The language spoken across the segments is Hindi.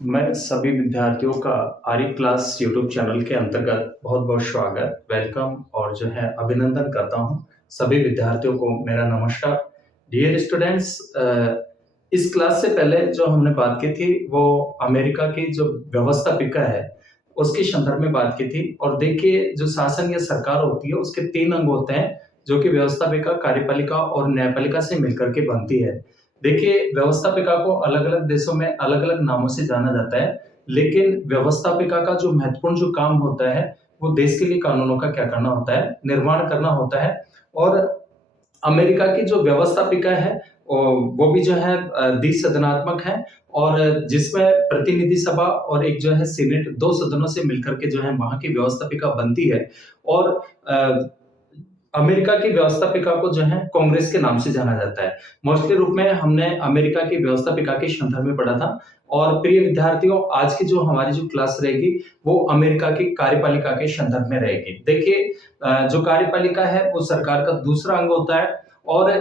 मैं सभी विद्यार्थियों का आर्य क्लास यूट्यूब चैनल के अंतर्गत बहुत-बहुत स्वागत, वेलकम और जो है अभिनंदन करता हूँ। सभी विद्यार्थियों को मेरा नमस्कार। डियर स्टूडेंट्स इस क्लास से पहले जो हमने बात की थी वो अमेरिका की जो व्यवस्थापिका है, उसके संदर्भ में बात की थी और देखिए जो शासन या सरकार होती है उसके 3 अंग होते हैं, जो कि व्यवस्थापिका, कार्यपालिका और न्यायपालिका से मिलकर के बनती है। देखिए, व्यवस्थापिका को अलग-अलग देशों में अलग-अलग नामों से जाना जाता है, लेकिन व्यवस्थापिका का जो महत्वपूर्ण जो काम होता है, वो देश के लिए कानूनों का क्या करना होता है, निर्माण करना होता है और अमेरिका की जो व्यवस्थापिका है वो भी जो है द्विसदनात्मक है और जिसमें प्रतिनिधि सभा और एक जो है सीनेट 2 सदनों से मिलकर के जो है वहाँ की व्यवस्थापिका बनती है और अ, अमेरिका की व्यवस्थापिका को जो है कांग्रेस के नाम से जाना जाता है। मोस्टली रूप में हमने अमेरिका की व्यवस्थापिका के संदर्भ में पढ़ा था और प्रिय विद्यार्थियों आज की जो हमारी जो क्लास रहेगी वो अमेरिका की कार्यपालिका के संदर्भ में रहेगी। देखिए जो कार्यपालिका है वो सरकार का दूसरा अंग होता है और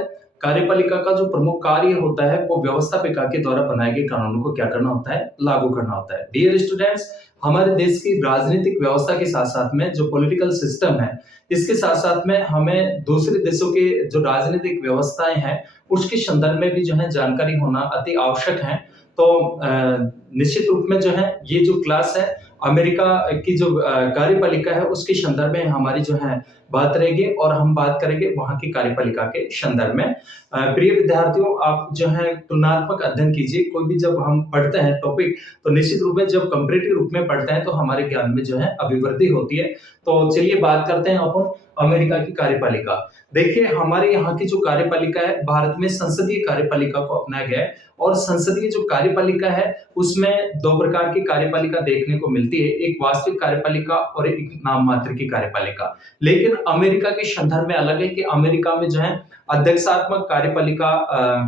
कार्यपालिका का जो प्रमुख कार्य होता है वो व्यवस्थापिका के द्वारा बनाए गए कानूनों को क्या करना होता है, लागू करना होता है। डियर स्टूडेंट्स हमारे देश की राजनीतिक व्यवस्था के साथ-साथ में जो पॉलिटिकल सिस्टम है, इसके साथ-साथ में हमें दूसरे देशों के जो राजनीतिक व्यवस्थाएँ हैं, उसके संदर्भ में भी जो है जानकारी होना अति आवश्यक है। तो निश्चित रूप में जो है ये जो क्लास है अमेरिका की जो कार्यपालिका है उसके संदर्भ में हमारी जो है बात रहेगी और हम बात करेंगे वहाँ की कार्यपालिका के संदर्भ में। प्रिय विद्यार्थियों आप जो है तुलनात्मक अध्ययन कीजिए, कोई भी जब हम पढ़ते हैं टॉपिक तो निश्चित रूप में जब कंपैरेटिव रूप में पढ़ते हैं तो हमारे ज्ञान में जो है अभिवृद्धि होती है। तो चलिए बात करते हैं अपन अमेरिका की कार्यपालिका। देखिए हमारे यहाँ की जो कार्यपालिका है भारत में संसदीय कार्यपालिका को अपनाया गया है और संसदीय जो कार्यपालिका है उसमें 2 प्रकार की कार्यपालिका देखने को मिलती है, एक वास्तविक कार्यपालिका और एक नाम मात्र की कार्यपालिका। लेकिन अमेरिका के संदर्भ में अलग है कि अमेरिका में जो है अध्यक्षात्मक कार्यपालिका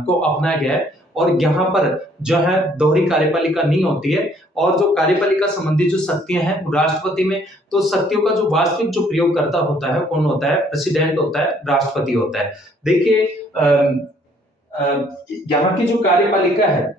को अपनाया गया है और यहाँ पर जो है दोहरी कार्यपालिका नहीं होती है और जो कार्यपालिका संबंधी जो शक्तियां हैं वो राष्ट्रपति में तो शक्तियों का जो वास्तविक जो प्रयोगकर्ता होता है कौन होता है, प्रेसिडेंट होता है, राष्ट्रपति होता है। देखिए यहाँ की जो कार्यपालिका है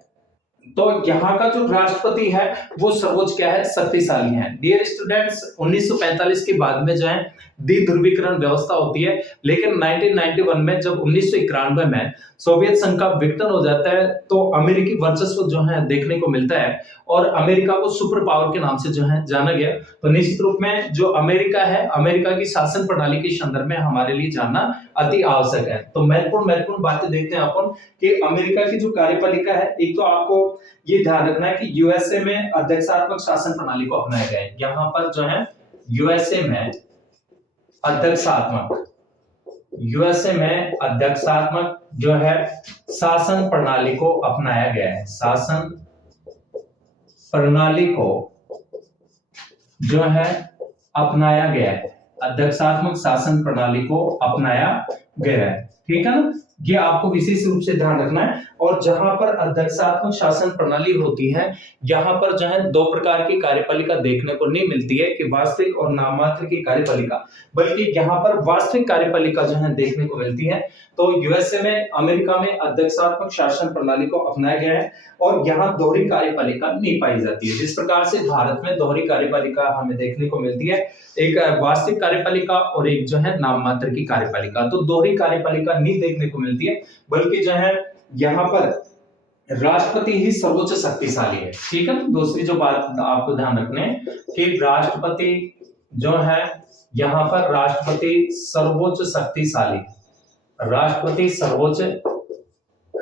तो यहाँ का जो राष्ट्रपति है वो सर्वोच्च क्या है, शक्तिशाली है। डियर स्टूडेंट्स 1945 के बाद में जो है द्विध्रुवीकरण व्यवस्था होती है, लेकिन 1991 में जब 1991 में सोवियत संघ का विघटन हो जाता है तो अमेरिकी वर्चस्व जो है देखने को मिलता है और अमेरिका को सुपर पावर के नाम से जो है जाना गया। तो निश्चित रूप में जो अमेरिका है, अमेरिका की शासन प्रणाली के संदर्भ में हमारे लिए जानना अति आवश्यक है। तो महत्वपूर्ण महत्वपूर्ण बातें देखते हैं अपन कि अमेरिका की जो कार्यपालिका है, एक तो आपको ये ध्यान रखना है कि यूएसए में अध्यक्षात्मक शासन प्रणाली को अपनाया गया है। यहाँ पर जो है यूएसए में अध्यक्षात्मक यूएसए में अध्यक्षात्मक जो है शासन प्रणाली को अपनाया गया है। शासन प्रणाली को जो है अपनाया गया है, अध्यक्षात्मक शासन प्रणाली को अपनाया गया है। ठीक है ना, ये आपको विशेष रूप से ध्यान रखना है। और जहां पर अध्यक्षात्मक शासन प्रणाली होती है यहाँ पर जो है 2 प्रकार की कार्यपालिका देखने को नहीं मिलती है कि वास्तविक और नाममात्र की कार्यपालिका, बल्कि यहाँ पर वास्तविक कार्यपालिका जो है देखने को मिलती है। तो यूएसए में, अमेरिका में अध्यक्षात्मक शासन प्रणाली को अपनाया गया है और यहाँ दोहरी कार्यपालिका नहीं पाई जाती है। जिस प्रकार से भारत में दोहरी कार्यपालिका हमें देखने को मिलती है, एक वास्तविक कार्यपालिका और एक जो है नाम मात्र की कार्यपालिका, तो दोहरी कार्यपालिका नहीं देखने को मिलती है, बल्कि जो है यहाँ पर राष्ट्रपति ही सर्वोच्च शक्तिशाली है। ठीक है, दूसरी जो बात आपको ध्यान रखने कि राष्ट्रपति जो है यहाँ पर राष्ट्रपति सर्वोच्च शक्तिशाली, राष्ट्रपति सर्वोच्च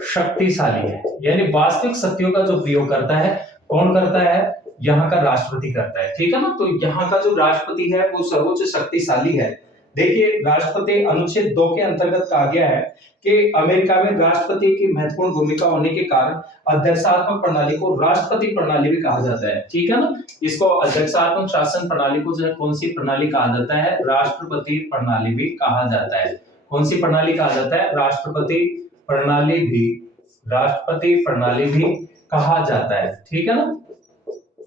शक्तिशाली है, यानी वास्तविक शक्तियों का जो प्रयोग करता है कौन करता है, यहाँ का राष्ट्रपति करता है। ठीक है ना, तो यहाँ का जो राष्ट्रपति है वो सर्वोच्च शक्तिशाली है। देखिए राष्ट्रपति अनुच्छेद 2 के अंतर्गत कहा गया है कि अमेरिका में राष्ट्रपति की महत्वपूर्ण भूमिका होने के कारण अध्यक्षात्मक प्रणाली को राष्ट्रपति प्रणाली भी कहा जाता है। ठीक है ना, इसको अध्यक्षात्मक शासन प्रणाली को जो है कौन सी प्रणाली कहा जाता है, राष्ट्रपति प्रणाली भी कहा जाता है। कौन सी प्रणाली कहा जाता है, राष्ट्रपति प्रणाली भी, राष्ट्रपति प्रणाली भी कहा जाता है। ठीक है ना,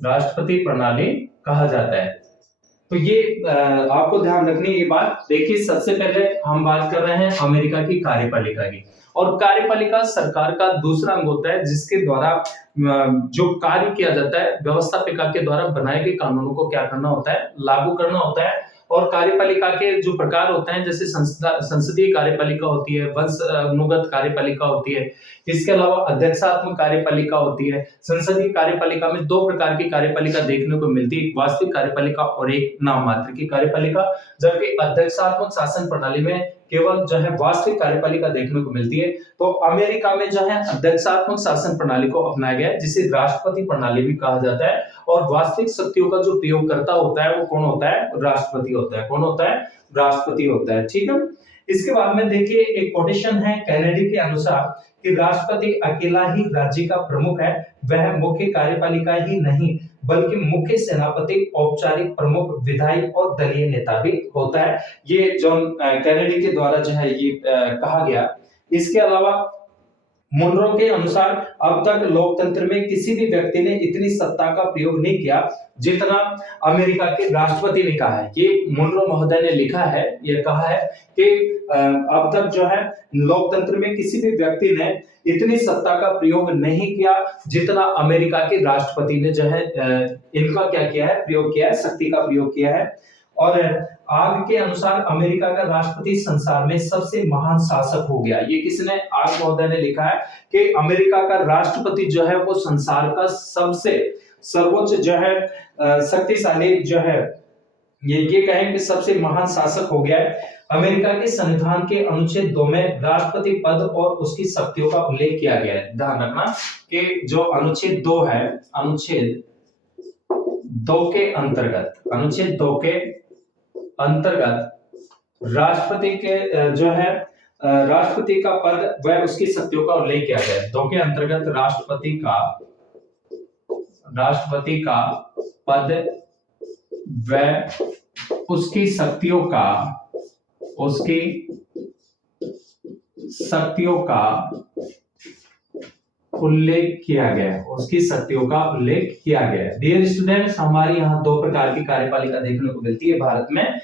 राष्ट्रपति प्रणाली कहा जाता है। तो ये आपको ध्यान रखनी ये बात। देखिए सबसे पहले हम बात कर रहे हैं अमेरिका की कार्यपालिका की, और कार्यपालिका सरकार का दूसरा अंग होता है जिसके द्वारा जो कार्य किया जाता है, व्यवस्थापिका के द्वारा बनाए गए कानूनों को क्या करना होता है, लागू करना होता है। और कार्यपालिका के जो प्रकार होते हैं, जैसे संसदीय कार्यपालिका होती है, वंशानुगत कार्यपालिका होती है, इसके अलावा अध्यक्षात्मक कार्यपालिका होती है। संसदीय कार्यपालिका में दो प्रकार की कार्यपालिका देखने को मिलती है, एक वास्तविक कार्यपालिका और एक नाम मात्र की कार्यपालिका। जबकि अध्यक्षात्मक शासन प्रणाली में केवल जो है वास्तविक कार्यपालिका देखने को मिलती है। तो अमेरिका में जो है अध्यक्षात्मक शासन प्रणाली को अपनाया गया है, जिसे राष्ट्रपति प्रणाली भी कहा जाता है। और वास्तविक शक्तियों का जो प्रयोगकर्ता होता है वो कौन होता है, राष्ट्रपति होता है। कौन होता है, राष्ट्रपति होता है। ठीक है। इसके बाद में देखिए एक कोटेशन है कैनेडी के अनुसार कि राष्ट्रपति अकेला ही राज्य का प्रमुख है, वह मुख्य कार्यपालिका ही नहीं बल्कि मुख्य सेनापति, औपचारिक प्रमुख, विधायी और दलीय नेता भी होता है। ये जॉन कैनेडी के द्वारा जो है ये कहा गया। इसके अलावा मुनरो के अनुसार अब तक लोकतंत्र में किसी भी व्यक्ति ने इतनी सत्ता का प्रयोग नहीं किया जितना अमेरिका के राष्ट्रपति ने कहा है। ये मुनरो महोदय ने लिखा है, ये कहा है कि अब तक जो है लोकतंत्र में किसी भी व्यक्ति ने इतनी सत्ता का प्रयोग नहीं किया जितना अमेरिका के राष्ट्रपति ने जो है इनका क्या किया है, प्रयोग किया है, शक्ति का प्रयोग किया है। और आग के अनुसार अमेरिका का राष्ट्रपति संसार में सबसे महान शासक हो गया। ये किसने, आग महोदय ने लिखा है कि अमेरिका का राष्ट्रपति जो है वो संसार का सबसे सर्वोच्च जो है शक्तिशाली जो है ये कहें कि सबसे महान शासक हो गया है। अमेरिका के संविधान के अनुच्छेद 2 में राष्ट्रपति पद और उसकी शक्तियों का उल्लेख किया गया है। ध्यान रखना कि जो अनुच्छेद 2 है, अनुच्छेद 2 के अंतर्गत राष्ट्रपति के जो है राष्ट्रपति का पद व उसकी शक्तियों का उल्लेख किया गया है। 2 के अंतर्गत राष्ट्रपति का पद व उसकी शक्तियों का उल्लेख किया गया है, उसकी शक्तियों का उल्लेख किया गया है। डियर स्टूडेंट्स, हमारे यहाँ दो प्रकार की कार्यपालिका देखने को मिलती है भारत में।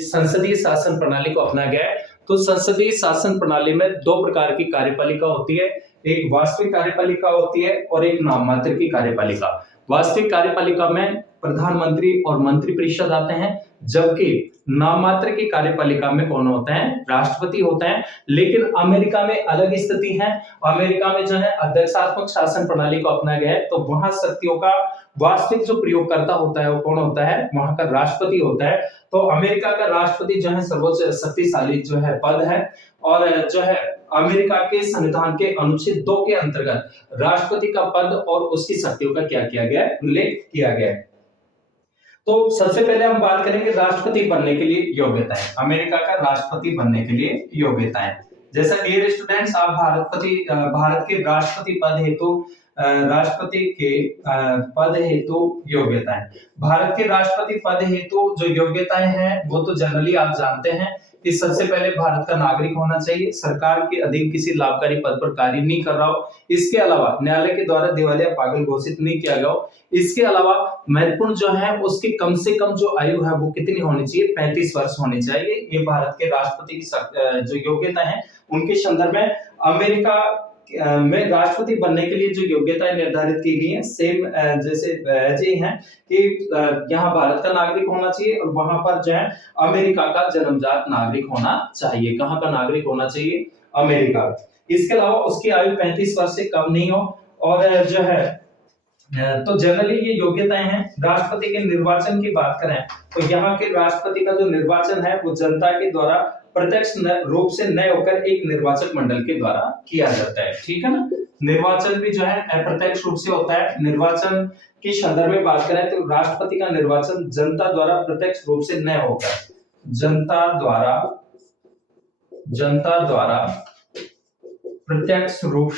संसदीय शासन प्रणाली को अपनाया गया है। तो संसदीय शासन प्रणाली में दो प्रकार की कार्यपालिका होती है, एक वास्तविक कार्यपालिका होती है और एक नाम मात्र की कार्यपालिका। वास्तविक कार्यपालिका में प्रधानमंत्री और मंत्रिपरिषद आते हैं, जबकि नाम मात्र की कार्यपालिका में कौन होता है, राष्ट्रपति होता है। लेकिन अमेरिका में अलग स्थिति है। अमेरिका में जो है अध्यक्षात्मक शासन प्रणाली को अपनाया गया है, तो वहां शक्तियों का वास्तविक जो प्रयोगकर्ता होता है वो कौन होता है, वहां का राष्ट्रपति होता है। तो अमेरिका का राष्ट्रपति जो है सर्वोच्च शक्तिशाली जो है पद है। और जो है अमेरिका के संविधान के अनुच्छेद 2 के अंतर्गत राष्ट्रपति का पद और उसकी शक्तियों का क्या किया गया है, उल्लेख किया गया है। तो सबसे पहले हम बात करेंगे राष्ट्रपति बनने के लिए योग्यताएं। अमेरिका का राष्ट्रपति बनने के लिए योग्यताएं, जैसा डियर स्टूडेंट्स, आप भारत के राष्ट्रपति पद हेतु योग्यताएं। भारत के राष्ट्रपति पद हेतु जो योग्यताएं हैं वो तो जनरली आप जानते हैं कि सबसे पहले भारत का नागरिक होना चाहिए, सरकार के अधीन किसी लाभकारी पद पर कार्य नहीं कर रहा हो, इसके अलावा न्यायालय के द्वारा दिवालिया पागल घोषित नहीं किया गया हो, इसके अलावा महत्वपूर्ण जो है उसकी कम से कम जो आयु है वो कितनी होनी चाहिए, 35 वर्ष होनी चाहिए। ये भारत के राष्ट्रपति की जो योग्यता है उनके संदर्भ में अमेरिका में राष्ट्रपति बनने के लिए जो योग्यताएं निर्धारित की गई हैं सेम जैसे ऐसे हैं कि यहाँ भारत का नागरिक होना चाहिए और वहां पर जो है अमेरिका का जन्मजात नागरिक होना चाहिए। कहाँ का नागरिक होना चाहिए, अमेरिका। इसके अलावा उसकी आयु 35 वर्ष से कम नहीं हो। और जो है तो जनरली ये योग्यताएं हैं। राष्ट्रपति के निर्वाचन की बात करें तो यहाँ के राष्ट्रपति का जो निर्वाचन है वो जनता के द्वारा प्रत्यक्ष रूप से न होकर एक निर्वाचक मंडल के द्वारा किया जाता है। ठीक है ना, निर्वाचन भी जो है अप्रत्यक्ष रूप से होता है। निर्वाचन के संदर्भ में बात करें तो राष्ट्रपति का निर्वाचन जनता द्वारा प्रत्यक्ष रूप से न होकर जनता द्वारा प्रत्यक्ष रूप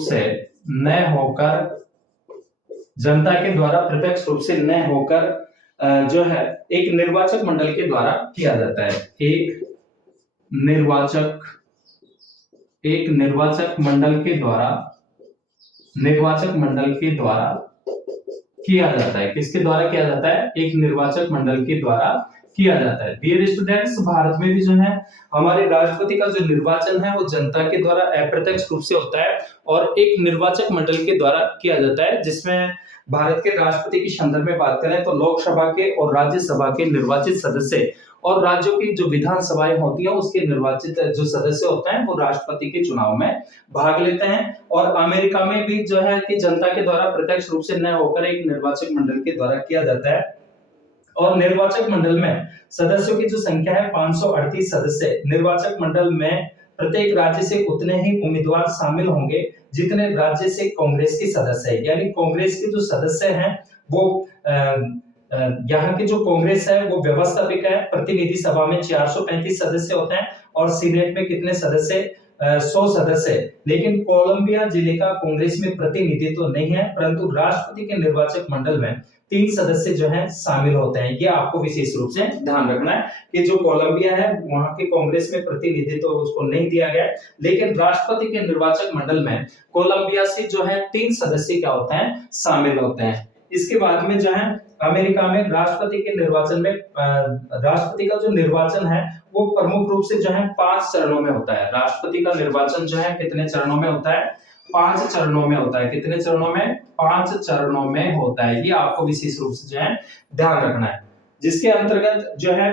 से न होकर जनता के द्वारा प्रत्यक्ष रूप से न होकर जो है एक निर्वाचक मंडल के द्वारा किया जाता है। एक निर्वाचक मंडल के द्वारा किया जाता है। किसके द्वारा किया जाता है? एक निर्वाचक मंडल के द्वारा किया जाता है। डियर स्टूडेंट्स, भारत में भी जो है हमारे राष्ट्रपति का जो निर्वाचन है वो जनता के द्वारा अप्रत्यक्ष रूप से होता है और एक निर्वाचक मंडल के द्वारा किया जाता है, जिसमें भारत के राष्ट्रपति की संदर्भ में बात करें तो लोकसभा के और राज्यसभा के निर्वाचित सदस्य और राज्यों की जो विधानसभाएं होती है उसके निर्वाचित जो सदस्य होते हैं वो राष्ट्रपति के चुनाव में भाग लेते हैं। और अमेरिका में भी जो है कि जनता के द्वारा प्रत्यक्ष रूप से न होकर एक निर्वाचक मंडल के द्वारा किया जाता है। और निर्वाचक मंडल में सदस्यों की जो संख्या है 538 सदस्य। निर्वाचक मंडल में प्रत्येक राज्य से उतने ही उम्मीदवार शामिल होंगे जितने राज्य से कांग्रेस के सदस्य है। यानी कांग्रेस के जो सदस्य हैं वो यहाँ की जो कांग्रेस है वो व्यवस्थापिका है। प्रतिनिधि सभा में 435 सदस्य होते हैं और सीनेट में कितने सदस्य? 100 सदस्य। लेकिन कोलंबिया जिले का कांग्रेस में प्रतिनिधित्व तो नहीं है, परंतु राष्ट्रपति के निर्वाचक मंडल में 3 सदस्य जो हैं शामिल होते हैं। ये आपको विशेष रूप से ध्यान रखना है कि जो कोलंबिया है वहां के कांग्रेस में प्रतिनिधित्व तो उसको नहीं दिया गया, लेकिन राष्ट्रपति के निर्वाचक मंडल में कोलंबिया से जो है 3 सदस्य क्या होते हैं? शामिल होते हैं। इसके बाद में जो है अमेरिका में राष्ट्रपति के निर्वाचन में राष्ट्रपति का जो निर्वाचन है वो प्रमुख रूप से जो है 5 चरणों में होता है। राष्ट्रपति का निर्वाचन जो है कितने चरणों में होता है? 5 चरणों में होता है। कितने चरणों में? 5 चरणों में होता है। ये आपको विशेष रूप से जो है ध्यान रखना है, जिसके अंतर्गत जो है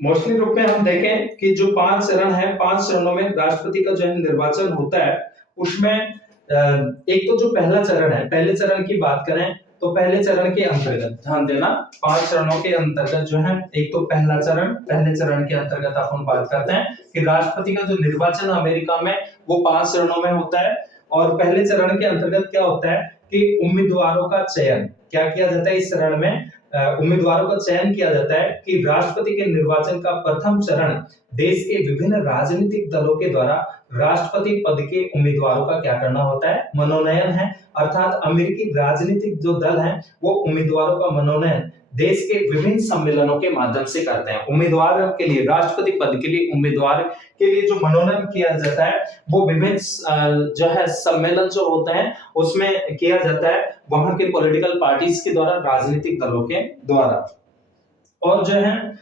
मोस्टली रूप में हम देखें कि जो 5 चरण है 5 चरणों में राष्ट्रपति का जो है निर्वाचन होता है। उसमें एक तो जो पहला चरण है, पहले चरण की बात करें तो पहले चरण के अंतर्गत ध्यान देना, 5 चरणों के अंतर्गत जो है एक तो पहला चरण, पहले चरण के अंतर्गत अपन बात करते हैं कि राष्ट्रपति का जो निर्वाचन अमेरिका में वो 5 चरणों में होता है। और पहले चरण के अंतर्गत क्या होता है कि उम्मीदवारों का चयन क्या किया जाता है? इस चरण में उम्मीदवारों का चयन किया जाता है कि राष्ट्रपति के निर्वाचन का प्रथम चरण देश के विभिन्न राजनीतिक दलों के द्वारा राष्ट्रपति पद के उम्मीदवारों का क्या करना होता है? मनोनयन है। अर्थात अमेरिकी राजनीतिक जो दल हैं वो उम्मीदवारों का मनोनयन देश के विभिन्न सम्मेलनों के माध्यम से करते हैं। उम्मीदवार के लिए, राष्ट्रपति पद के लिए उम्मीदवार के लिए जो मनोनयन किया जाता है वो विभिन्न जो है सम्मेलन जो होते हैं उसमें किया जाता है, वहां के पॉलिटिकल पार्टीज के द्वारा, राजनीतिक दलों के द्वारा। और जो है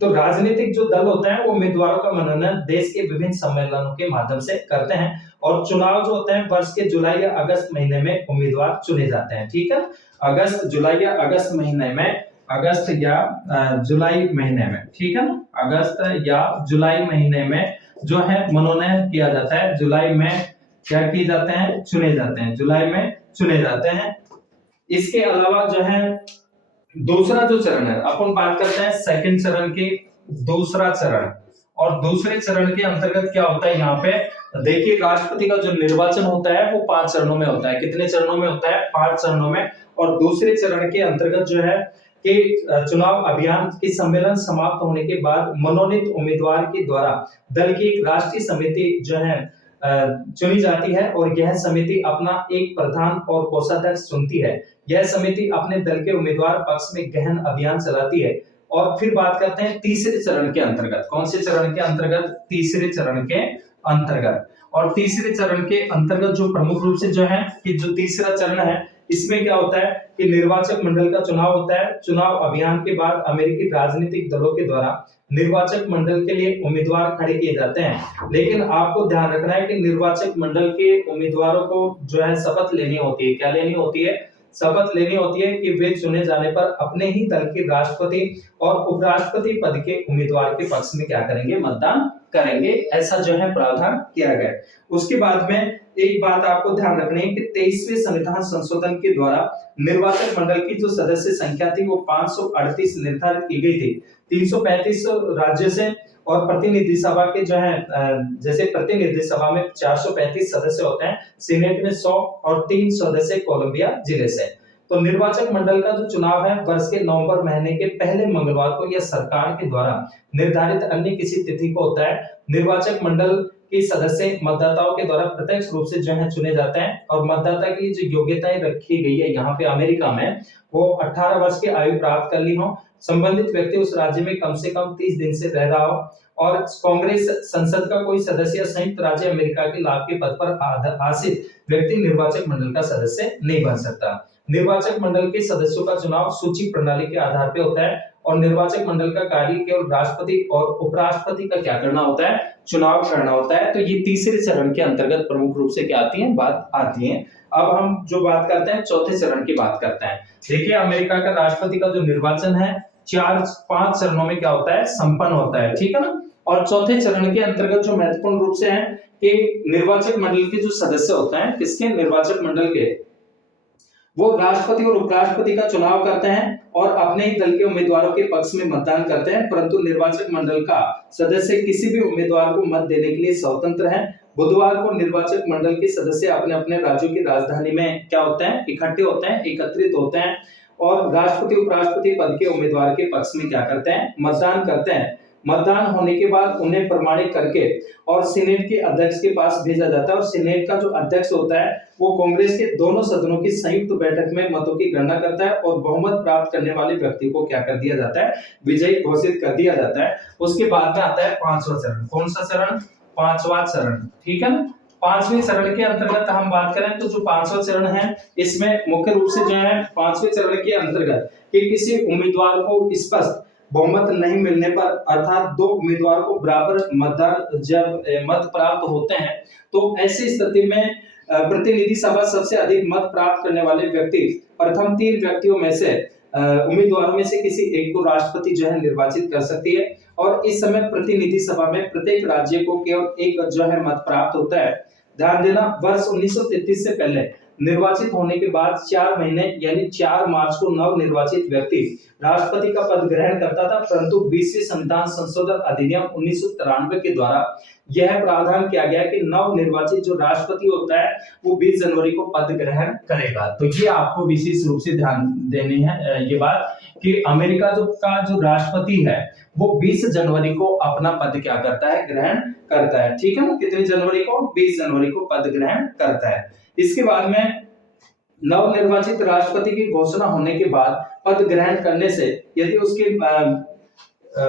तो राजनीतिक जो दल होते हैं वो उम्मीदवारों का मनोनयन देश के विभिन्न सम्मेलनों के माध्यम से करते हैं। और चुनाव जो होते हैं वर्ष के जुलाई या अगस्त महीने में उम्मीदवार चुने जाते हैं। ठीक है, अगस्त, जुलाई या अगस्त महीने में, अगस्त या जुलाई महीने में, ठीक है ना, अगस्त या जुलाई महीने में जो है मनोनयन किया जाता है। जुलाई में क्या किए जाते हैं? चुने जाते हैं, जुलाई में चुने जाते हैं। इसके अलावा जो है दूसरा जो चरण है, अपन बात करते हैं सेकंड चरण के, दूसरा चरण। और दूसरे चरण के अंतर्गत क्या होता है? यहाँ पे देखिए राष्ट्रपति का जो निर्वाचन होता है वो 5 चरणों में होता है। कितने चरणों में होता है? 5 चरणों में। और दूसरे चरण के अंतर्गत जो है कि चुनाव अभियान की सम्मेलन समाप्त होने के बाद मनोनीत उम्मीदवार के द्वारा दल की एक राष्ट्रीय समिति जो है चुनी जाती है और यह समिति अपना एक प्रधान और कोषाध्यक्ष चुनती है। यह समिति अपने दल के उम्मीदवार पक्ष में गहन अभियान चलाती है। और फिर बात करते हैं तीसरे चरण के अंतर्गत। कौन से चरण के अंतर्गत? तीसरे चरण के अंतर्गत। और तीसरे चरण के अंतर्गत जो प्रमुख रूप से जो है कि जो तीसरा चरण है इसमें क्या होता है कि निर्वाचक मंडल का चुनाव होता है। चुनाव अभियान के बाद अमेरिकी राजनीतिक दलों के द्वारा निर्वाचक मंडल के लिए उम्मीदवार खड़े किए जाते हैं। लेकिन आपको ध्यान रखना है कि निर्वाचक मंडल के उम्मीदवारों को जो है शपथ लेनी होती है। क्या लेनी होती है? शपथ लेनी होती है कि वे चुने जाने पर अपने ही दल के राष्ट्रपति और उपराष्ट्रपति पद के उम्मीदवार के पक्ष में क्या करेंगे? मतदान करेंगे। ऐसा जो है प्रावधान किया गया। उसके बाद में एक बात आपको ध्यान रखनी है कि 23वें संविधान संशोधन के द्वारा निर्वाचक मंडल की जो सदस्य संख्या थी वो 538 निर्धारित की गई थी। 335 राज्य से और प्रतिनिधि सभा के जो है जैसे प्रतिनिधि सभा में 435 सदस्य होते हैं, सीनेट में 100 और 3 सदस्य कोलंबिया जिले से। तो निर्वाचक मंडल का जो चुनाव है वर्ष के नवंबर महीने के पहले मंगलवार को या सरकार के द्वारा निर्धारित अन्य किसी तिथि को होता है। निर्वाचक मंडल के सदस्य मतदाताओं के द्वारा प्रत्यक्ष रूप से जो है चुने जाते हैं। और मतदाता की जो योग्यताएं रखी गई है यहाँ पे अमेरिका में, वो 18 वर्ष की आयु प्राप्त करनी हो, संबंधित व्यक्ति उस राज्य में कम से कम 30 दिन से रह रहा हो और कांग्रेस संसद का कोई सदस्य संयुक्त राज्य अमेरिका के लाभ के पद पर आसीन व्यक्ति निर्वाचक मंडल का सदस्य नहीं बन सकता। निर्वाचक मंडल के सदस्यों का चुनाव सूची प्रणाली के आधार पर होता है और निर्वाचक मंडल का कार्य केवल राष्ट्रपति और उपराष्ट्रपति का क्या करना होता है, चुनाव करना होता है। तो ये तीसरे चरण के अंतर्गत प्रमुख रूप से क्या आती है, बात आती है। अब हम जो बात करते हैं चौथे चरण की बात करते हैं। देखिए अमेरिका का राष्ट्रपति का जो निर्वाचन है 4-5 चरणों में क्या होता है, संपन्न होता है, ठीक है ना। और चौथे चरण के अंतर्गत जो महत्वपूर्ण रूप से है कि निर्वाचक मंडल के जो सदस्य होते हैं, किसके, निर्वाचक मंडल के, वो राष्ट्रपति और उपराष्ट्रपति का चुनाव करते हैं और अपने ही दल के उम्मीदवारों के पक्ष में मतदान करते हैं, परंतु निर्वाचक मंडल का सदस्य किसी भी उम्मीदवार को मत देने के लिए स्वतंत्र है। बुधवार को निर्वाचक मंडल के सदस्य अपने अपने राज्यों की राजधानी में क्या होते हैं, इकट्ठे होते हैं, एकत्रित होते हैं और राष्ट्रपति उपराष्ट्रपति पद के उम्मीदवार के पक्ष में क्या करते हैं, मतदान करते हैं। मतदान होने के बाद उन्हें प्रमाणित करके और सीनेट के अध्यक्ष के पास भेजा जाता है और सीनेट का जो अध्यक्ष होता है वो कांग्रेस के दोनों सदनों की संयुक्त बैठक में मतों की गणना करता है और बहुमत प्राप्त करने वाले व्यक्ति को क्या कर दिया जाता है, विजयी घोषित कर दिया जाता है। उसके बाद में आता है पांचवा चरण। कौन सा चरण, पांचवा चरण, ठीक है ना। पांचवें चरण के अंतर्गत हम बात करें तो जो पांचवा चरण है इसमें मुख्य रूप से जो है पांचवें चरण के अंतर्गत कि किसी उम्मीदवार को स्पष्ट बहुमत नहीं मिलने पर अर्थात दो उम्मीदवार को बराबर मतदान जब मत प्राप्त होते हैं तो ऐसी स्थिति में प्रतिनिधि सभा सबसे अधिक मत प्राप्त करने वाले व्यक्ति प्रथम 3 व्यक्तियों में से उम्मीदवारों में से किसी एक को राष्ट्रपति जो है निर्वाचित कर सकती है और इस समय प्रतिनिधि सभा में प्रत्येक राज्य को केवल एक जो है मत प्राप्त होता है। ध्यान देना, वर्ष 1933 से पहले निर्वाचित होने के बाद 4 महीने यानी 4 मार्च को नव निर्वाचित व्यक्ति राष्ट्रपति का पद ग्रहण करता था, परंतु 20वीं संविधान संशोधन अधिनियम 1993 के द्वारा यह प्रावधान किया गया कि नव निर्वाचित जो राष्ट्रपति होता है वो 20 जनवरी को पद ग्रहण करेगा। तो ये आपको विशेष रूप से ध्यान देनी है ये बात कि अमेरिका का जो राष्ट्रपति है वो 20 जनवरी को अपना पद क्या करता है, ग्रहण करता है, ठीक है ना। कितनी जनवरी को, 20 जनवरी को पद ग्रहण करता है। इसके बाद में नव निर्वाचित राष्ट्रपति की घोषणा होने के बाद पद ग्रहण करने से यदि उसके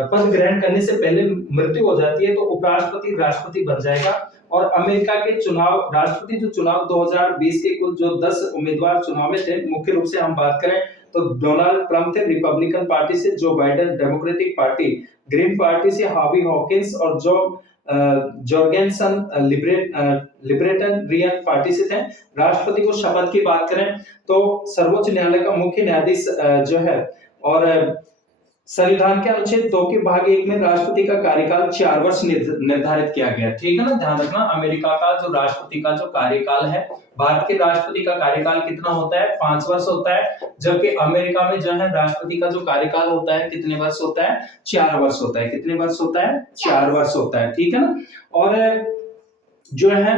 पद ग्रहण करने से पहले मृत्यु हो जाती है तो उपराष्ट्रपति राष्ट्रपति बन जाएगा। और अमेरिका के चुनाव, राष्ट्रपति जो चुनाव 2020 के कुल जो 10 उम्मीदवार चुनाव में थे, मुख्य रूप से हम बात करें तो डोनाल्ड ट्रंप थे रिपब्लिकन पार्टी से, Joe Biden democratic party, green party से हार्वी हॉकिंस और जो जॉर्गेनसन लिबरेटरियन पार्टी से थे। राष्ट्रपति को शपथ की बात करें तो सर्वोच्च न्यायालय का मुख्य न्यायाधीश जो है और संविधान के अनुच्छेद 2 के भाग 1 में राष्ट्रपति का कार्यकाल 4 वर्ष निर्धारित किया गया, ठीक है ना। ध्यान रखना, अमेरिका का जो राष्ट्रपति का जो कार्यकाल है, भारत के राष्ट्रपति का कार्यकाल कितना होता है, 5 वर्ष होता है, जबकि अमेरिका में जो है राष्ट्रपति का जो कार्यकाल होता है कितने वर्ष होता है, 4 वर्ष होता है। कितने वर्ष होता है, 4 वर्ष होता है, ठीक है ना। और जो है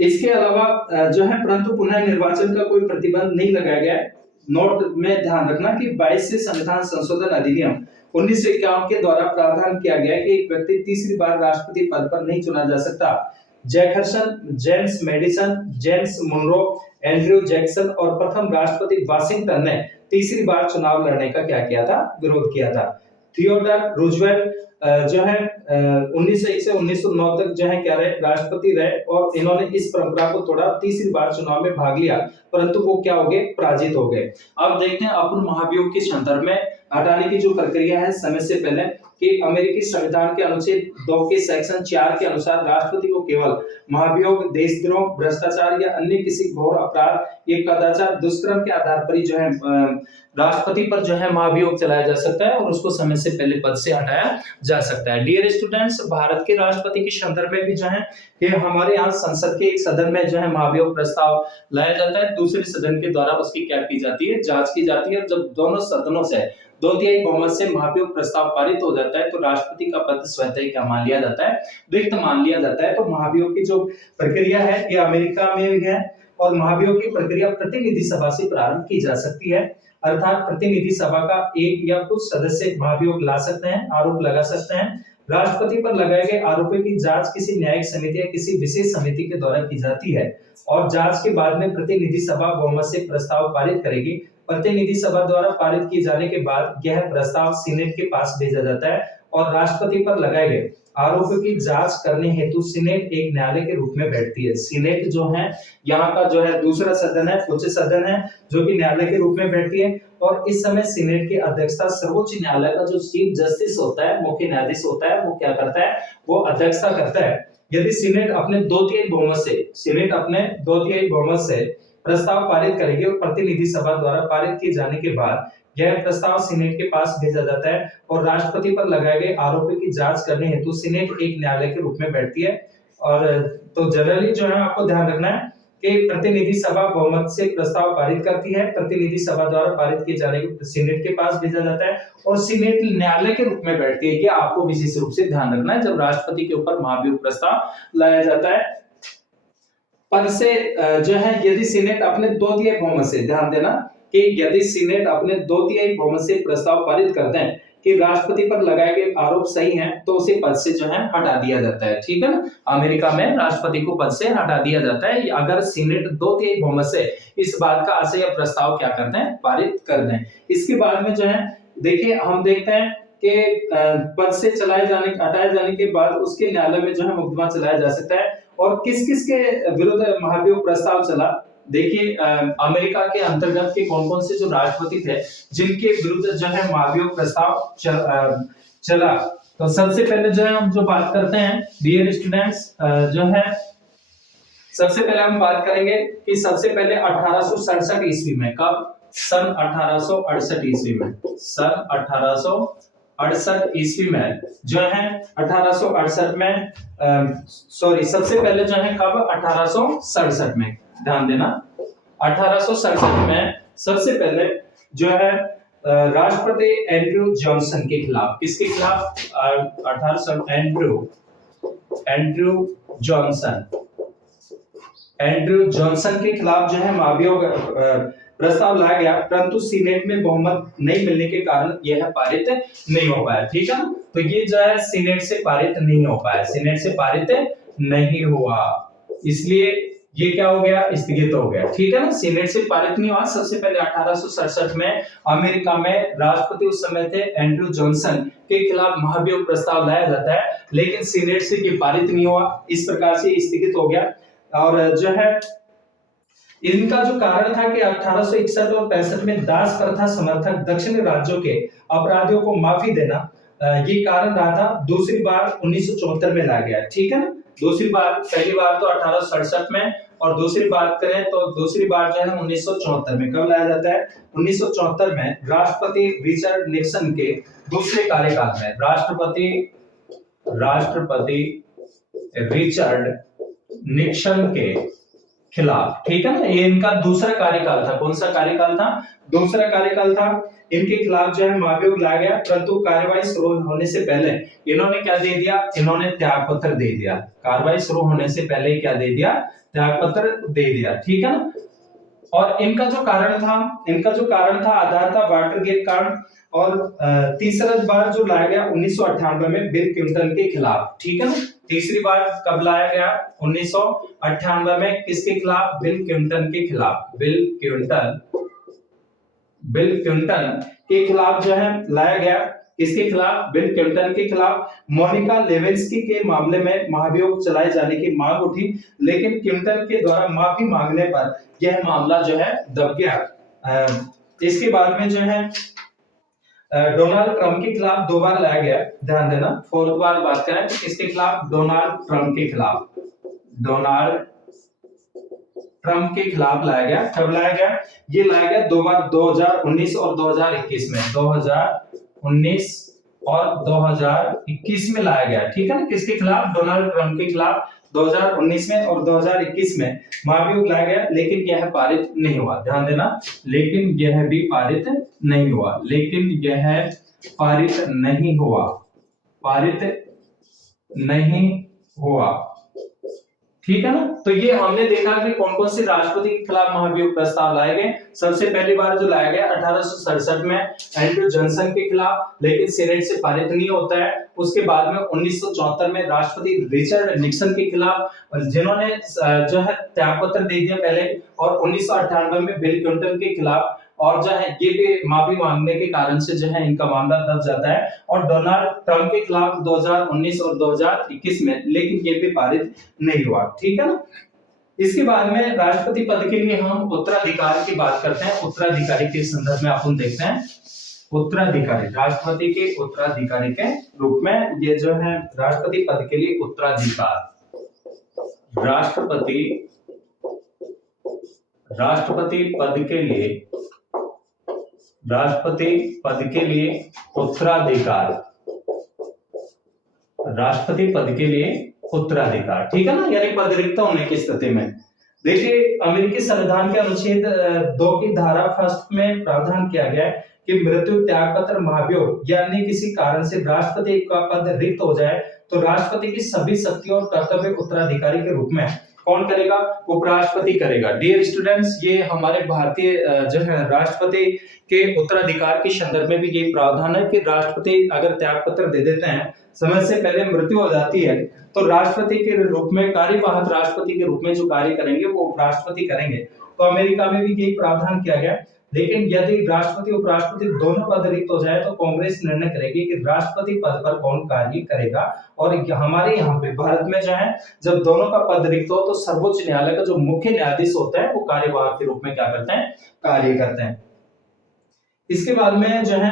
इसके अलावा जो है परंतु पुनः निर्वाचन का कोई प्रतिबंध नहीं लगाया गया है। नोट में ध्यान रखना कि 22 से संविधान संशोधन अधिनियम 1951 के द्वारा प्रावधान किया गया है कि एक व्यक्ति तीसरी बार राष्ट्रपति पद पर नहीं चुना जा सकता। Jefferson, James Madison, James Monroe, Andrew Jackson और प्रथम राष्ट्रपति वाशिंगटन ने तीसरी बार चुनाव लड़ने का क्या किया था, विरोध किया था। थियोडोर रूजवेल्ट जो है 1901 से 1909 तक जो है क्या रहे, राष्ट्रपति रहे और इन्होंने इस परंपरा को तोड़ा, तीसरी बार चुनाव में भाग लिया, परंतु वो क्या हो गए, पराजित हो गए। अब देखते हैं अपूर्ण महाभियोग के संदर्भ में हटाने की जो प्रक्रिया है समय से पहले कि अमेरिकी संविधान के अनुच्छेद 2 के सेक्शन 4 के अनुसार राष्ट्रपति को केवल महाभियोग, देशद्रोह, भ्रष्टाचार या अन्य किसी घोर अपराध या कदाचार, दुष्कर्म के आधार पर ही जो है राष्ट्रपति पर जो है महाभियोग चलाया जा सकता है और उसको समय से पहले पद से हटाया जा सकता है। डियर स्टूडेंट्स, भारत के राष्ट्रपति के संदर्भ में भी जो है कि हमारे यहाँ संसद के एक सदन में जो है महाभियोग प्रस्ताव लाया जाता है, दूसरे सदन के द्वारा उसकी क्या की जाती है, जांच की जाती है। जब दोनों सदनों से 2/3 बहुमत से महाभियोग प्रस्ताव पारित हो जाता है तो राष्ट्रपति का पद स्वतः ही क्या मान लिया जाता है, रिक्त मान लिया जाता है। तो महाभियोग की जो प्रक्रिया है ये अमेरिका में भी है और महाभियोग की प्रक्रिया प्रतिनिधि सभा से प्रारंभ की जा सकती है, अर्थात प्रतिनिधि सभा का एक या कुछ सदस्य महाभियोग ला सकते हैं, आरोप लगा सकते हैं। राष्ट्रपति पर लगाए गए आरोपों की जांच किसी न्यायिक समिति या किसी विशेष समिति के द्वारा की जाती है और जांच के बाद में प्रतिनिधि सभा बहुमत से प्रस्ताव पारित करेगी, प्रतिनिधि सभा द्वारा पारित किए जाने के बाद यह प्रस्ताव सीनेट के पास भेजा जाता है और राष्ट्रपति पर लगाए गए आरोपों की जांच करने हेतु सीनेट एक न्यायालय के रूप में बैठती है। सीनेट जो है यहाँ का जो है दूसरा सदन है, उच्च सदन है, जो कि न्यायालय के रूप में बैठती है। और इस समय सीनेट की अध्यक्षता सर्वोच्च न्यायालय का जो चीफ जस्टिस होता है, मुख्य न्यायाधीश होता है, वो क्या करता है, वो अध्यक्षता करता है। यदि सीनेट अपने 2/3 बहुमत से प्रस्ताव पारित करेगी और प्रतिनिधि सभा द्वारा पारित किए जाने के बाद यह प्रस्ताव सीनेट के पास भेजा जाता है और राष्ट्रपति पर लगाए गए आरोपों की जांच करने हेतु सीनेट एक न्यायालय के रूप में बैठती है। और तो जनरली जो है आपको ध्यान रखना है कि प्रतिनिधि सभा बहुमत से प्रस्ताव पारित करती है, प्रतिनिधि सभा द्वारा पारित किए जाने के सीनेट के पास भेजा जाता है और सीनेट न्यायालय के रूप में बैठती है। ये आपको विशेष रूप से ध्यान रखना है जब राष्ट्रपति के ऊपर महाभियोग प्रस्ताव लाया जाता है। पद से जो है यदि सीनेट अपने 2/3 बहुमत से, ध्यान देना कि यदि सीनेट अपने 2/3 बहुमत से प्रस्ताव पारित करते हैं कि राष्ट्रपति पर लगाए गए आरोप सही हैं, तो उसे पद से जो है हटा दिया जाता है। ठीक है ना, अमेरिका में राष्ट्रपति को पद से हटा दिया जाता है अगर सीनेट 2/3 बहुमत से इस बात का आशय या प्रस्ताव क्या करते हैं, पारित कर दें। इसके बाद में जो है देखिए हम देखते हैं कि पद से हटाए जाने के बाद उसके न्यायालय में जो है मुकदमा चलाया जा सकता है। और किस किस के विरुद्ध महाभियोग प्रस्ताव चला, देखिए अमेरिका के अंतर्गत के कौन-कौन से जो राष्ट्रपति थे जिनके विरुद्ध जो है महाभियोग प्रस्ताव चला। तो सबसे पहले जो है हम जो बात करते हैं डियर स्टूडेंट्स, जो है सबसे पहले हम बात करेंगे कि सबसे पहले 1867 ईस्वी में, कब, सन 1868 ईस्वी में, सन 1868 ईस्वी में जो है 1868 में सबसे पहले जो है कब, 1867 में, ध्यान देना 1867 में सबसे पहले जो है राष्ट्रपति एंड्रयू जॉनसन के खिलाफ, किसके खिलाफ, 1800 एंड्रयू जॉनसन के खिलाफ जो है महाभियोग प्रस्ताव लाया गया, परंतु सीनेट में बहुमत नहीं मिलने के कारण यह पारित नहीं हो पाया। ठीक है, तो ये जो है सीनेट से पारित नहीं हो पाया, सीनेट से पारित नहीं हुआ, इसलिए ये क्या हो गया, स्थगित हो गया। ठीक है ना, सीनेट से पारित नहीं हुआ। सबसे पहले 1867 में अमेरिका में राष्ट्रपति उस समय थे एंड्रयू जॉनसन के खिलाफ महाभियोग प्रस्ताव लाया जाता है, लेकिन सीनेट से ये पारित नहीं हुआ, इस प्रकार से स्थगित हो गया। और जो है इनका जो कारण था कि 1861 और 65 में दास प्रथा समर्थक दक्षिणी राज्यों के अपराधियों को माफी देना, ये कारण रहा था। दूसरी बार 1974 में लाया गया। ठीक है ना, दूसरी बार, पहली बार तो 1867 में और दूसरी बात करें तो दूसरी बार जो है 1974 में। कब लाया जाता है, 1974 में राष्ट्रपति रिचर्ड निक्सन के दूसरे कार्यकाल में, राष्ट्रपति रिचर्ड निक्सन के खिलाफ। ठीक है ना, ये इनका दूसरा कार्यकाल था। कौन सा कार्यकाल था, दूसरा कार्यकाल था। इनके खिलाफ जो है महाभियोग लाया गया, परंतु कार्रवाई शुरू होने से पहले इन्होंने क्या दे दिया, इन्होंने त्यागपत्र दे दिया। कार्रवाई शुरू होने से पहले क्या दे दिया, त्यागपत्र दे दिया। ठीक है ना, और इनका जो कारण था आधार था वाटरगेट कांड। और तीसरा बार जो लाया गया 1998 में बिल क्लिंटन के खिलाफ। ठीक है ना, तीसरी बार कब लाया गया, 1998 में, किसके खिलाफ, बिल क्लिंटन के खिलाफ। बिल क्लिंटन के खिलाफ जो है लाया गया, किसके खिलाफ, बिल क्लिंटन के खिलाफ। मोनिका लेविंस्की के मामले में महाभियोग चलाए जाने की मांग उठी, लेकिन क्लिंटन के द्वारा माफी मांगने पर यह मामला जो है दब गया। इसके बाद में जो है डोनाल्ड ट्रंप के खिलाफ 2 बार लाया गया, ध्यान देना। 4th बार बात करें तो किसके खिलाफ, डोनाल्ड ट्रंप के खिलाफ। डोनाल्ड ट्रंप के खिलाफ लाया गया। कब लाया गया, ये लाया गया 2 बार, 2019 और 2021 में। 2019 और 2021 में लाया गया। ठीक है ना, किसके खिलाफ, डोनाल्ड ट्रंप के खिलाफ 2019 में और 2021 में महाभियोग लाया गया, लेकिन यह पारित नहीं हुआ। ध्यान देना, लेकिन यह भी पारित नहीं हुआ, लेकिन यह पारित नहीं हुआ, पारित नहीं हुआ। ठीक है ना, तो ये हमने देखा कि कौन कौन से राष्ट्रपति के खिलाफ महाभियोग प्रस्ताव लाए गए। सबसे पहली बार जो लाया गया 1867 में एंड्रयू जॉनसन के खिलाफ, लेकिन सीनेट से पारित नहीं होता है। उसके बाद में 1974 में राष्ट्रपति रिचर्ड निक्सन के खिलाफ, जिन्होंने जो है त्यागपत्र दे दिया पहले, और 1998 में बिल क्लिंटन के खिलाफ और जो है ये भी माफी मांगने के कारण से जो है इनका मामला दब जाता है और डोनाल्ड ट्रंप के खिलाफ 2019 और 2021 में, लेकिन ये भी पारित नहीं हुआ। ठीक है ना। इसके बाद में राष्ट्रपति पद के लिए हम उत्तराधिकार की बात करते हैं। उत्तराधिकारी के संदर्भ में अपन देखते हैं उत्तराधिकारी, राष्ट्रपति के उत्तराधिकारी के रूप में ये जो है राष्ट्रपति पद के लिए उत्तराधिकार, राष्ट्रपति पद के लिए, राष्ट्रपति पद के लिए उत्तराधिकार, राष्ट्रपति पद के लिए उत्तराधिकार। ठीक है ना, यानी पद रिक्त होने की स्थिति में। देखिए अमेरिकी संविधान के अनुच्छेद 2 की धारा फर्स्ट में प्रावधान किया गया है कि मृत्यु, त्याग पत्र, महाभियोग यानी किसी कारण से राष्ट्रपति का पद रिक्त हो जाए तो राष्ट्रपति की सभी शक्तियों और कर्तव्य उत्तराधिकारी के रूप में कौन करेगा? उपराष्ट्रपति करेगा। डियर स्टूडेंट्स, ये हमारे भारतीय जो है राष्ट्रपति के उत्तराधिकार के संदर्भ में भी ये प्रावधान है कि राष्ट्रपति अगर त्याग पत्र दे देते हैं, समय से पहले मृत्यु हो जाती है, तो राष्ट्रपति के रूप में, कार्यवाहक राष्ट्रपति के रूप में जो कार्य करेंगे वो उपराष्ट्रपति करेंगे। तो अमेरिका में भी यही प्रावधान किया गया। लेकिन यदि राष्ट्रपति उपराष्ट्रपति दोनों पद रिक्त हो जाए तो कांग्रेस निर्णय करेगी कि राष्ट्रपति पद पर कौन कार्य करेगा। और हमारे यहाँ पे भारत में जो है जब दोनों का पद रिक्त हो तो सर्वोच्च न्यायालय का जो मुख्य न्यायाधीश होता है वो कार्यवाहक के रूप में क्या करते हैं? कार्य करते हैं। इसके बाद में जो है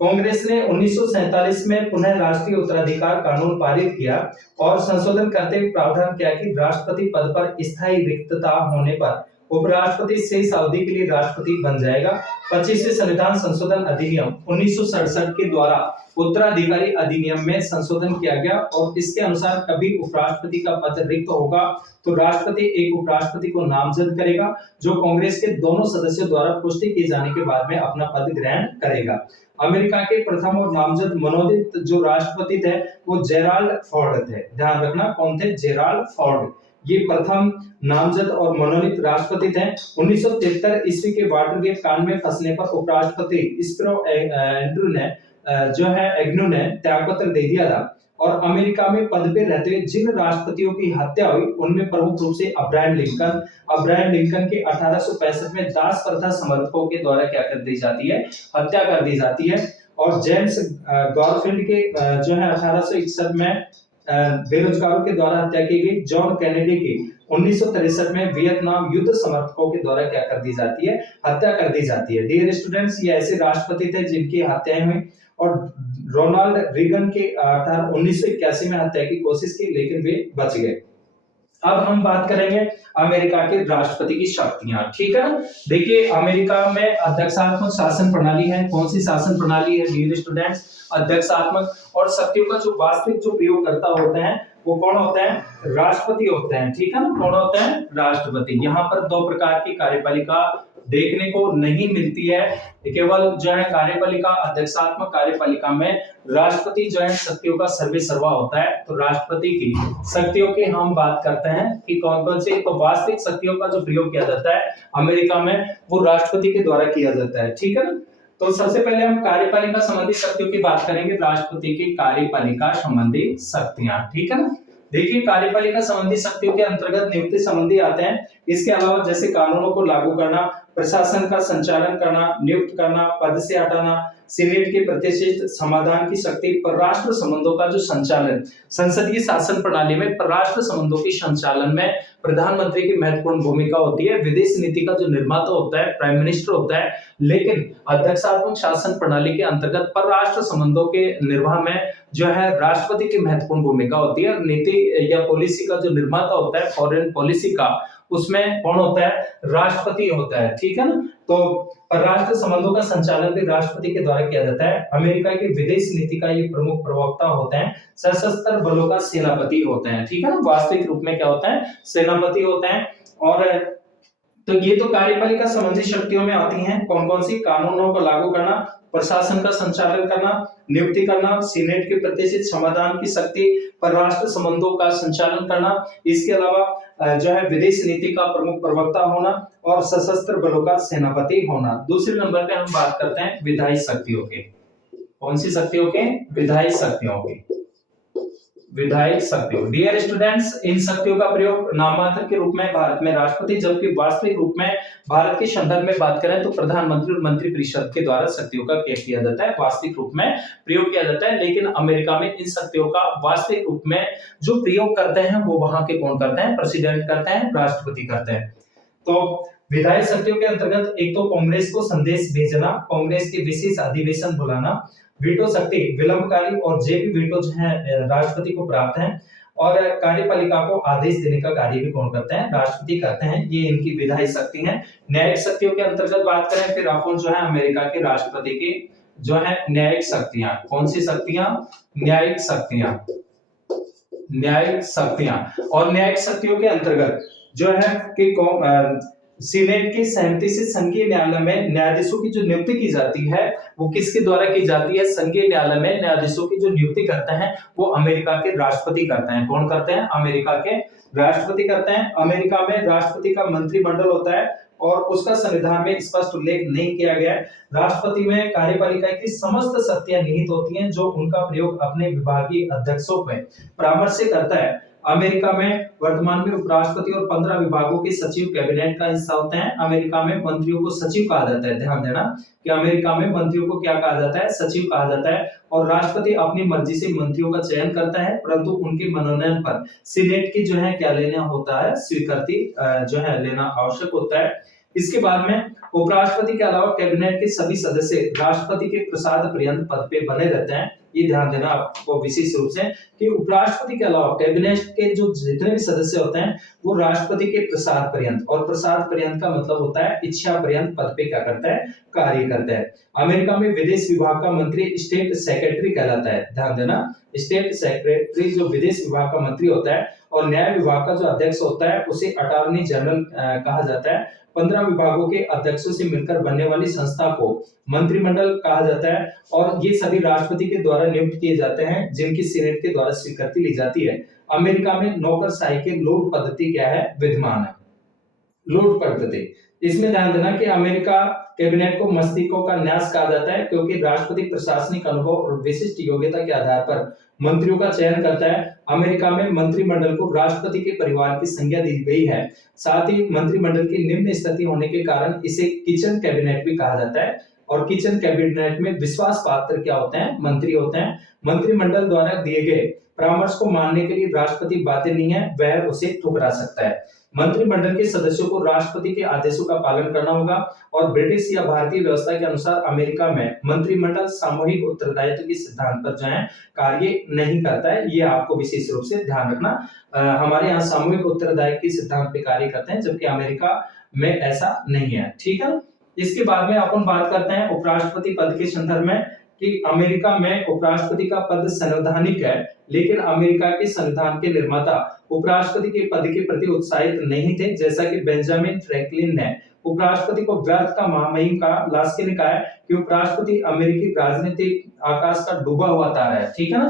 कांग्रेस ने 1947 में पुनः राष्ट्रीय उत्तराधिकार कानून पारित किया और संशोधन करते हुए प्रावधान किया कि राष्ट्रपति पद पर स्थायी रिक्तता होने पर उपराष्ट्रपति शेष अवधि के लिए राष्ट्रपति बन जाएगा। 25वें संविधान संशोधन अधिनियम 1967 के द्वारा उत्तराधिकारी अधिनियम में संशोधन किया गया और इसके अनुसार कभी उपराष्ट्रपति का पद रिक्त होगा तो राष्ट्रपति एक उपराष्ट्रपति को नामजद करेगा जो कांग्रेस के दोनों सदस्यों द्वारा पुष्टि किए जाने के बाद में अपना पद ग्रहण करेगा। अमेरिका के प्रथम और नामजद मनोनीत जो राष्ट्रपति थे वो जेराल्ड फोर्ड थे। ध्यान रखना कौन थे? Gerald Ford. ये प्रथम नामजद और मनोनीत राष्ट्रपति थे। 1973 ईस्वी के वाटरगेट कांड में फंसने पर उपराष्ट्रपति स्पिरो एग्न्यू ने त्यागपत्र दे दिया था और अमेरिका में पद पे रहते हुए जिन राष्ट्रपतियों की हत्या हुई उनमें प्रमुख रूप से अब्राहम लिंकन के 1865 में दास प्रथा समर्थकों के द्वारा क्या कर दी जाती है? हत्या कर दी जाती है। और जेम्स गॉरफील्ड के जो है 1861 में बेरोजगारों के द्वारा हत्या की गई। जॉन कैनेडी की 1963 में वियतनाम युद्ध समर्थकों के द्वारा क्या कर दी जाती है? हत्या कर दी जाती है। डियर स्टूडेंट्स, ये ऐसे राष्ट्रपति थे जिनकी हत्याएं हुई और रोनाल्ड रीगन के 1981 में हत्या की कोशिश की लेकिन वे बच गए। अब हम बात करेंगे अमेरिका के राष्ट्रपति की शक्तियां। ठीक है ना। देखिए अमेरिका में अध्यक्षात्मक शासन प्रणाली है। कौन सी शासन प्रणाली है डियर स्टूडेंट्स? अध्यक्षात्मक। और शक्तियों का जो वास्तविक जो प्रयोगकर्ता होते हैं वो कौन होते हैं? राष्ट्रपति होते हैं। ठीक है ना। कौन होते हैं? राष्ट्रपति। यहाँ पर दो प्रकार की कार्यपालिका देखने को नहीं मिलती है। केवल जो है कार्यपालिका, अध्यक्षात्मक कार्यपालिका में राष्ट्रपति जो है शक्तियों का सर्वेसर्वा होता है। तो राष्ट्रपति की शक्तियों की हम बात करते हैं कि कौन कौन सी। तो वास्तविक शक्तियों का जो प्रयोग किया जाता है अमेरिका में वो राष्ट्रपति के द्वारा किया जाता है। ठीक है ना। तो सबसे पहले हम कार्यपालिका संबंधी शक्तियों की बात करेंगे। राष्ट्रपति की कार्यपालिका संबंधी शक्तियां। ठीक है ना। देखिए कार्यपालिका संबंधी शक्तियों के अंतर्गत नियुक्ति संबंधी आते हैं। इसके अलावा जैसे कानूनों को लागू करना, प्रशासन का संचालन करना, नियुक्त करना, पद से हटाना, सीनेट के प्रतिष्ठित समाधान की शक्ति, परराष्ट्र संबंधों का जो संचालन, संसदीय शासन प्रणाली में परराष्ट्र संबंधों के संचालन में प्रधानमंत्री की महत्वपूर्ण भूमिका होती है। विदेश नीति का जो निर्माता होता है प्राइम मिनिस्टर होता है, लेकिन अध्यक्षात्मक शासन प्रणाली के अंतर्गत परराष्ट्र संबंधों के निर्वाह में जो है राष्ट्रपति की महत्वपूर्ण भूमिका होती है। नीति या पॉलिसी का जो निर्माता होता है फॉरेन पॉलिसी का, उसमें कौन होता है? राष्ट्रपति होता है। ठीक है ना। तो परराष्ट्र संबंधों का संचालन भी राष्ट्रपति के द्वारा किया जाता है। अमेरिका के विदेश नीति का ये प्रमुख प्रवक्ता होते हैं। सशस्त्र बलों का सेनापति होते हैं। ठीक है ना। वास्तविक रूप में क्या होता है? सेनापति होते हैं। और तो ये तो कार्यपालिका संबंधी शक्तियों में आती हैं। कौन कौन सी? कानूनों को लागू करना, प्रशासन का संचालन करना, नियुक्ति करना, सीनेट के प्रतिष्ठित समाधान की शक्ति, परराष्ट्र संबंधों का संचालन करना, इसके अलावा जो है विदेश नीति का प्रमुख प्रवक्ता होना और सशस्त्र बलों का सेनापति होना। दूसरे नंबर पे हम बात करते हैं विधायी शक्तियों के। कौन सी शक्तियों के? विधायी शक्तियों के। विधायी शक्तियों। डियर स्टूडेंट्स, इन शक्तियों का प्रयोग नाममात्र के रूप में भारत में राष्ट्रपति, जबकि वास्तविक रूप में भारत के संदर्भ में बात करें तो प्रधानमंत्री और मंत्रिपरिषद के द्वारा शक्तियों का क्या किया जाता है, वास्तविक रूप में प्रयोग किया जाता है। लेकिन अमेरिका में इन शक्तियों का वास्तविक रूप में जो प्रयोग करते हैं वो वहां के कौन करते हैं, प्रेसिडेंट करते हैं, राष्ट्रपति करते हैं। तो विधायी शक्तियों के अंतर्गत एक तो कांग्रेस को संदेश भेजना, कांग्रेस के विशेष अधिवेशन बुलाना, वीटो शक्ति विलंबकारी और जेबी वीटो जो है राष्ट्रपति को प्राप्त है, और कार्यपालिका को आदेश देने का कार्य भी कौन करते हैं, राष्ट्रपति करते हैं। ये इनकी विधायी शक्ति है। न्यायिक शक्तियों के अंतर्गत बात करें फिर अपन जो है अमेरिका के राष्ट्रपति की जो है न्यायिक शक्तियां, कौन सी शक्तियां, न्यायिक शक्तियां, न्यायिक शक्तियां। और न्यायिक शक्तियों के अंतर्गत जो है कि सीनेट की सहमति से संघीय न्यायालय में न्यायाधीशों की जो नियुक्ति की जाती है वो किसके द्वारा की जाती है, संघीय न्यायालय में न्यायाधीशों की जो नियुक्ति करते हैं वो अमेरिका के राष्ट्रपति करते हैं। कौन करते हैं, अमेरिका के राष्ट्रपति करते हैं। अमेरिका में राष्ट्रपति का मंत्रिमंडल होता है और उसका संविधान में स्पष्ट उल्लेख नहीं किया गया है। राष्ट्रपति में कार्यपालिका की समस्त शक्तियां निहित होती हैं जो उनका प्रयोग अपने विभागीय अध्यक्षों में परामर्श से करता है। अमेरिका में वर्तमान में उपराष्ट्रपति और 15 विभागों के सचिव कैबिनेट का हिस्सा होते हैं। अमेरिका में मंत्रियों को सचिव कहा जाता है। ध्यान देना कि अमेरिका में मंत्रियों को क्या कहा जाता है, सचिव कहा जाता है। और राष्ट्रपति अपनी मर्जी से मंत्रियों का चयन करता है, परंतु उनके मनोनयन पर सीनेट की जो है क्या लेना होता है, स्वीकृति जो है लेना आवश्यक होता है। इसके बाद में उपराष्ट्रपति के अलावा कैबिनेट के सभी सदस्य राष्ट्रपति के प्रसाद पर्यंत पद पे बने रहते हैं। ये ध्यान देना आपको विशेष रूप से कि उपराष्ट्रपति के अलावा कैबिनेट के जो जितने भी सदस्य होते हैं वो राष्ट्रपति के प्रसाद पर्यंत, और प्रसाद पर्यंत का मतलब होता है इच्छा पर्यंत पद पे क्या करता है, कार्य करता है। अमेरिका में विदेश विभाग का मंत्री स्टेट सेक्रेटरी कहलाता है। ध्यान देना, स्टेट सेक्रेटरी जो विदेश विभाग का मंत्री होता है, और न्याय विभाग का जो अध्यक्ष होता है उसे अटॉर्नी जनरल कहा जाता है। 15 विभागों के अध्यक्षों से मिलकर बनने वाली संस्था को मंत्रिमंडल कहा जाता है, और ये सभी राष्ट्रपति के द्वारा नियुक्त किए जाते हैं जिनकी सीनेट के द्वारा स्वीकृति ली जाती है। अमेरिका में नौकरशाही की लूट पद्धति क्या है, विद्यमान है, लूट पद्धति। इसमें ध्यान देना कि अमेरिका कैबिनेट को मस्तिष्कों का न्यास कहा जाता है, क्योंकि राष्ट्रपति प्रशासनिक अनुभव और विशिष्ट योग्यता के आधार पर मंत्रियों का चयन करता है। अमेरिका में मंत्रिमंडल को राष्ट्रपति के परिवार की संज्ञा दी गई है। साथ ही मंत्रिमंडल की निम्न स्थिति होने के कारण इसे किचन कैबिनेट भी कहा जाता है। और किचन कैबिनेट में विश्वास पात्र क्या होते हैं, मंत्री होते हैं। मंत्रिमंडल द्वारा दिए गए परामर्श को मानने के लिए राष्ट्रपति बाध्य नहीं है, वह उसे ठुकरा सकता है। मंत्रिमंडल के सदस्यों को राष्ट्रपति के आदेशों का पालन करना होगा। और ब्रिटिश या भारतीय व्यवस्था के अनुसार अमेरिका में मंत्रिमंडल सामूहिक उत्तरदायित्व के सिद्धांत पर जो है कार्य नहीं करता है। ये आपको विशेष रूप से ध्यान रखना। हमारे यहाँ सामूहिक उत्तरदायित्व के सिद्धांत पे कार्य करते हैं, जबकि अमेरिका में ऐसा नहीं है। ठीक है। इसके बाद में अपन बात करते हैं उपराष्ट्रपति पद के संदर्भ में कि अमेरिका में उपराष्ट्रपति का पद संवैधानिक है, लेकिन अमेरिका के संविधान के निर्माता उपराष्ट्रपति के पद के प्रति उत्साहित नहीं थे। जैसा कि बेंजामिन फ्रैंकलिन ने उपराष्ट्रपति को व्यर्थ का महामहिम कहा। लास्की ने कहा है कि उपराष्ट्रपति अमेरिकी राजनीतिक आकाश का डूबा हुआ तारा है। ठीक है ना,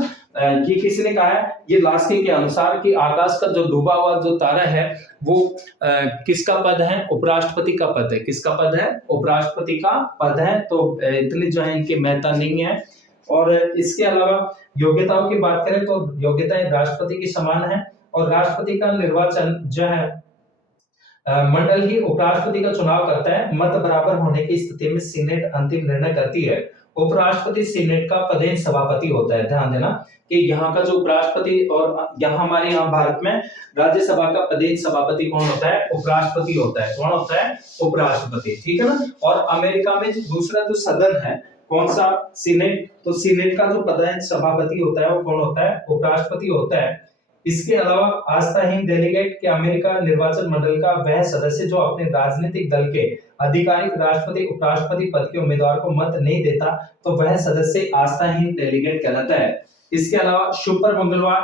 ये किसने कहा है, ये लास्की के अनुसार कि आकाश का जो डूबा हुआ जो तारा है वो किसका पद है, उपराष्ट्रपति का पद है। किसका पद है, उपराष्ट्रपति का पद है। तो इतने जो है इनके महत्ता नहीं है। और इसके अलावा योग्यताओं की बात करें तो योग्यताएं राष्ट्रपति की समान है, और राष्ट्रपति का निर्वाचन जो है मंडल ही उपराष्ट्रपति का चुनाव करता है। मत बराबर होने की स्थिति में सीनेट अंतिम निर्णय करती है। उपराष्ट्रपति सीनेट का पदेन सभापति होता है। ध्यान देना कि यहाँ का जो उपराष्ट्रपति, और यहाँ हमारे यहाँ भारत में राज्यसभा का पदेन सभापति कौन होता है, उपराष्ट्रपति होता है। कौन होता है, उपराष्ट्रपति। ठीक है ना। और अमेरिका में जो दूसरा जो सदन है कौन सा, सीनेट, तो सीनेट का जो पदेन सभापति होता है वो कौन होता है, उपराष्ट्रपति होता है। इसके अलावा आस्थाहीन डेलीगेट के अमेरिका निर्वाचन मंडल का वह सदस्य जो अपने राजनीतिक दल के आधिकारिक राष्ट्रपति उपराष्ट्रपति पद के उम्मीदवार को मत नहीं देता, तो वह सदस्य आस्थाहीन डेलीगेट कहलाता है। इसके अलावा सुपर मंगलवार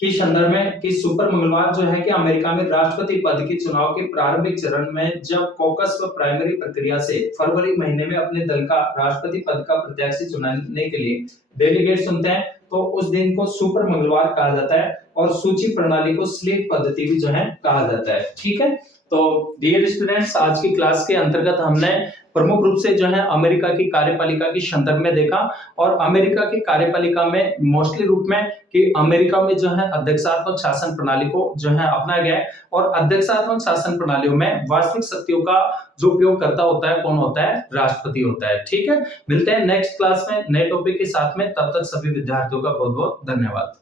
के संदर्भ में कि सुपर मंगलवार जो है कि अमेरिका में राष्ट्रपति पद के चुनाव के प्रारंभिक चरण में जब कॉकस व प्राइमरी प्रक्रिया से फरवरी महीने में अपने दल का राष्ट्रपति पद का प्रत्याशी चुनने के लिए डेलीगेट चुनते हैं, तो उस दिन को सुपर मंगलवार कहा जाता है। और सूची प्रणाली को स्लेट पद्धति भी जो है कहा जाता है। ठीक है। तो डियर स्टूडेंट्स, आज की क्लास के अंतर्गत हमने प्रमुख रूप से जो है अमेरिका की कार्यपालिका की संदर्भ में देखा, और अमेरिका की कार्यपालिका में मोस्टली रूप में कि अमेरिका में जो है अध्यक्षात्मक शासन प्रणाली को जो है अपनाया गया है, और अध्यक्षात्मक शासन प्रणालियों में वास्तविक शक्तियों का जो उपयोगकर्ता होता है कौन होता है? राष्ट्रपति होता है। ठीक है, मिलते हैं नेक्स्ट क्लास में नए टॉपिक के साथ में, तब तक सभी विद्यार्थियों का बहुत बहुत धन्यवाद।